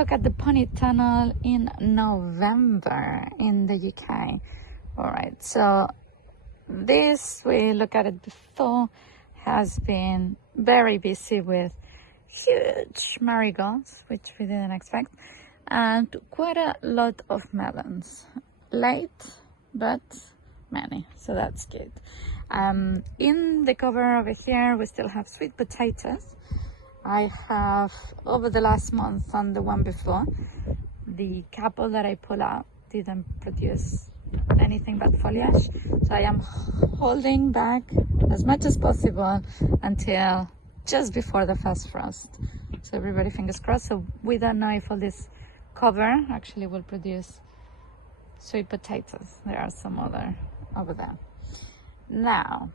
look at the polytunnel in November in the UK. All right, so this, we look at it before, has been very busy with huge marigolds, which we didn't expect, and quite a lot of melons. Late, but many, so that's good. In the cover over here, we still have sweet potatoes. I have, over the last month and the one before, the couple that I pull out didn't produce anything but foliage, so I am holding back as much as possible until just before the first frost. So everybody fingers crossed. So we don't know if all this cover actually will produce sweet potatoes. There are some other over there. Now,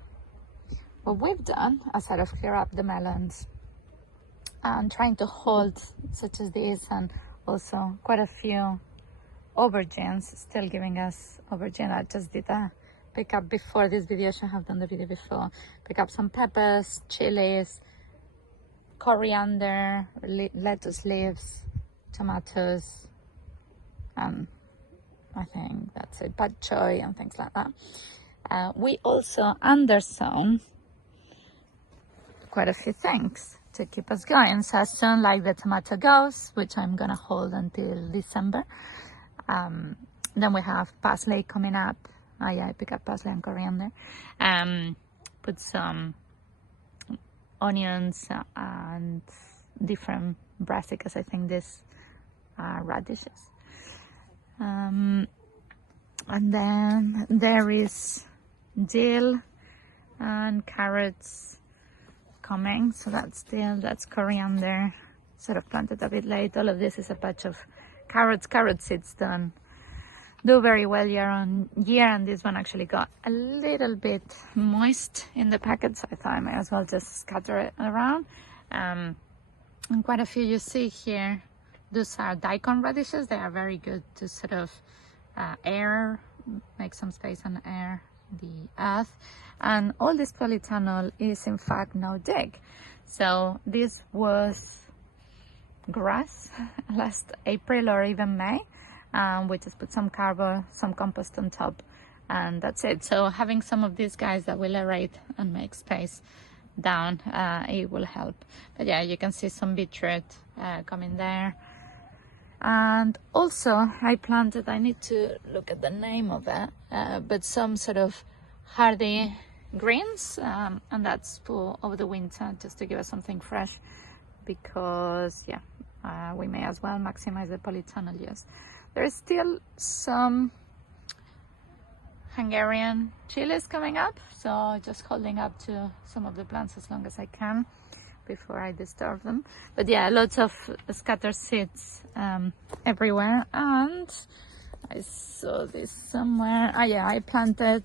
what we've done, aside of clear up the melons and trying to hold such as this, and also quite a few aubergines, still giving us aubergine. I just did a pick up before this video, I should have done the video before. Pick up some peppers, chilies, coriander, lettuce leaves, tomatoes, and I think that's it, bok choy and things like that. We also undersown quite a few things to keep us going. So as soon like the tomato goes, which I'm gonna hold until December, then we have parsley coming up. Oh yeah, I pick up parsley and coriander. Put some onions and different brassicas. I think these are radishes. And then there is dill and carrots coming, so that's dill, that's coriander, sort of planted a bit late. All of this is a patch of carrots. Carrot seeds do very well year on year, and this one actually got a little bit moist in the packet, so I thought I might as well just scatter it around. And quite a few you see here, those are daikon radishes. They are very good to sort of make some space and air the earth. And all this polytunnel is in fact no dig. So this was grass last April or even May. We just put some carbo, some compost on top, and that's it. So having some of these guys that will aerate and make space down, it will help. But yeah, you can see some beetroot coming there. And also I planted, I need to look at the name of it, but some sort of hardy greens, and that's for over the winter, just to give us something fresh, because yeah, we may as well maximize the polytunnel use. There is still some Hungarian chilies coming up, so just holding up to some of the plants as long as I can before I disturb them. But yeah, lots of scattered seeds everywhere. And I saw this somewhere. Ah yeah, I planted,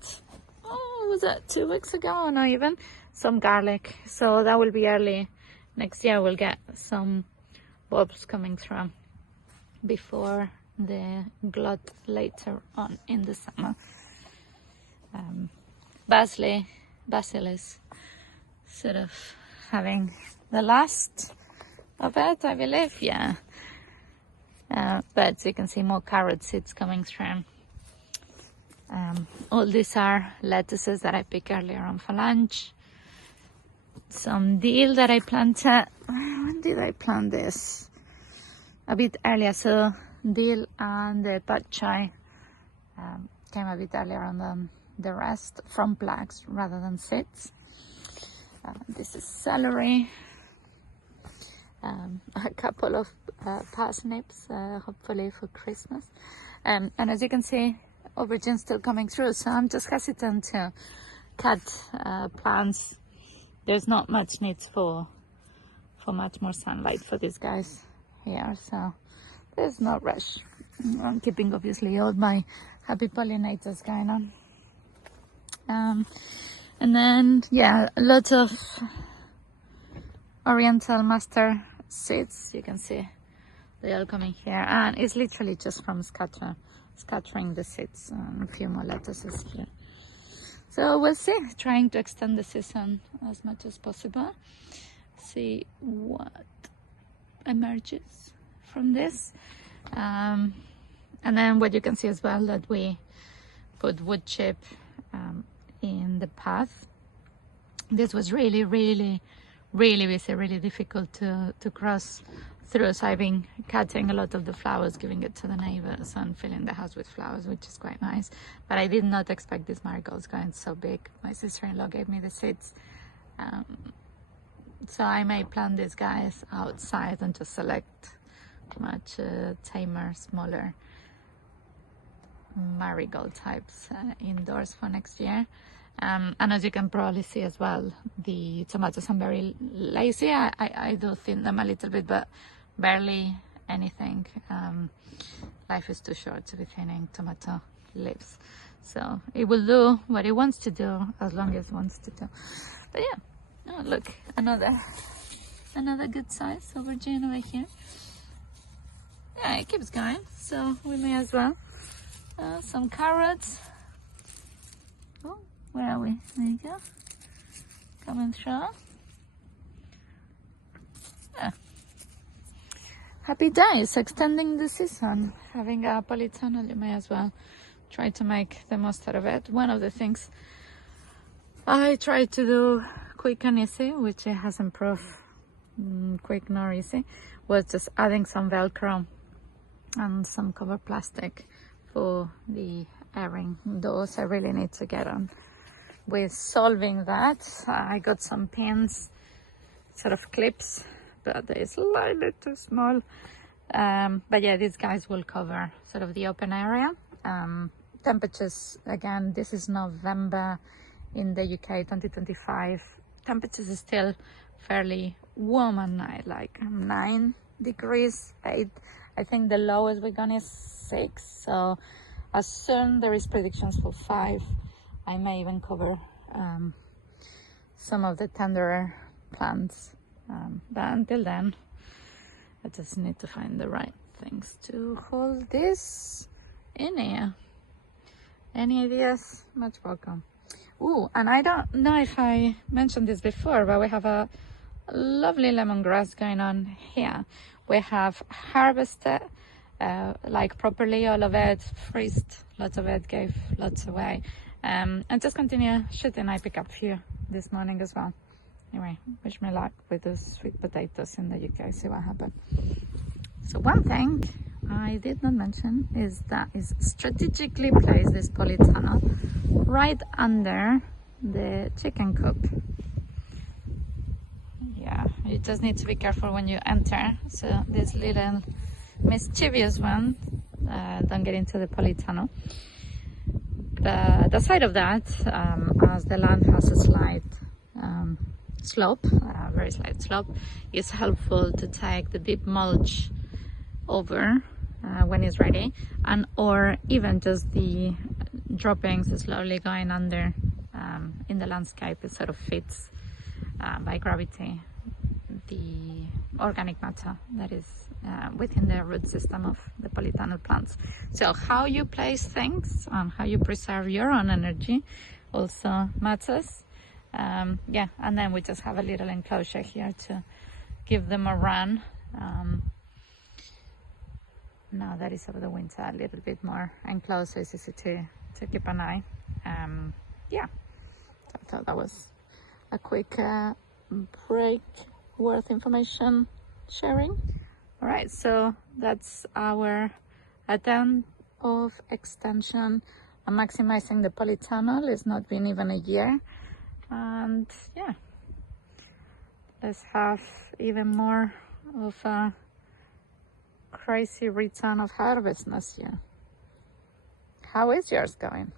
was that 2 weeks ago or not even, some garlic. So that will be early next year. We'll get some bulbs coming through before the glut later on in the summer. Basil is sort of having the last of it, I believe, yeah. But you can see more carrot seeds coming through. All these are lettuces that I picked earlier on for lunch. Some dill that I planted. When did I plant this? A bit earlier, so dill and the bok choy came a bit earlier on the rest, from plugs rather than seeds. This is celery, a couple of parsnips, hopefully for Christmas. And as you can see, aubergine still coming through, so I'm just hesitant to cut plants. There's not much needs for much more sunlight for these guys here, so there's no rush. I'm keeping obviously all my happy pollinators going on. And then yeah, a lot of oriental mustard seeds. You can see they are coming here, and it's literally just from scattering the seeds, and a few more lettuces here. So we'll see, trying to extend the season as much as possible, see what emerges from this. And then what you can see as well, that we put wood chip in the path. This was really busy, really difficult to cross through, so I've been cutting a lot of the flowers, giving it to the neighbors and filling the house with flowers, which is quite nice. But I did not expect these marigolds going so big. My sister-in-law gave me the seeds, so I may plant these guys outside and just select much tamer, smaller marigold types indoors for next year. And as you can probably see as well, the tomatoes are very lazy. I do thin them a little bit, but barely anything. Life is too short to be thinning tomato leaves, so it will do what it wants to do as long as it wants to do. But yeah, oh, look, another good size aubergine over here. Yeah, it keeps going, so we may as well. Some carrots. Oh, where are we? There you go. Coming through. Yeah. Happy days, extending the season. Having a polytunnel, you may as well try to make the most out of it. One of the things I try to do quick and easy, which it hasn't proved quick nor easy, was just adding some Velcro and some cover plastic for the airing doors. I really need to get on with solving that. I got some pins, sort of clips, but they're slightly too small. But yeah, these guys will cover sort of the open area. Temperatures, again, this is November in the UK 2025. Temperatures is still fairly warm at night, like 9 degrees, 8. I think the lowest we're gonna is 6. So as soon there is predictions for 5, I may even cover some of the tenderer plants. But until then, I just need to find the right things to hold this in here. Any ideas? Much welcome. Ooh, and I don't know if I mentioned this before, but we have a lovely lemongrass going on here. We have harvested like properly all of it, freezed lots of it, gave lots away, and just continue shooting. I pick up a few this morning as well. Anyway, wish me luck with the sweet potatoes in the UK, see what happens. So one thing I did not mention is that is strategically place this polytunnel right under the chicken coop. Yeah, you just need to be careful when you enter, so this little mischievous one don't get into the polytunnel. The side of that, as the land has a slight slope, very slight slope, it's helpful to take the deep mulch over when it's ready, and or even just the droppings slowly going under in the landscape. It sort of fits by gravity the organic matter that is within the root system of the polytunnel plants. So how you place things and how you preserve your own energy also matters. Yeah, and then we just have a little enclosure here to give them a run. Now that is over the winter, a little bit more enclosed, so it's easy to keep an eye. Yeah, I thought that was a quick break worth information sharing. All right, so that's our attempt of extension and maximizing the polytunnel. It's not been even a year, and yeah, let's have even more of a crazy return of harvest next year. How is yours going?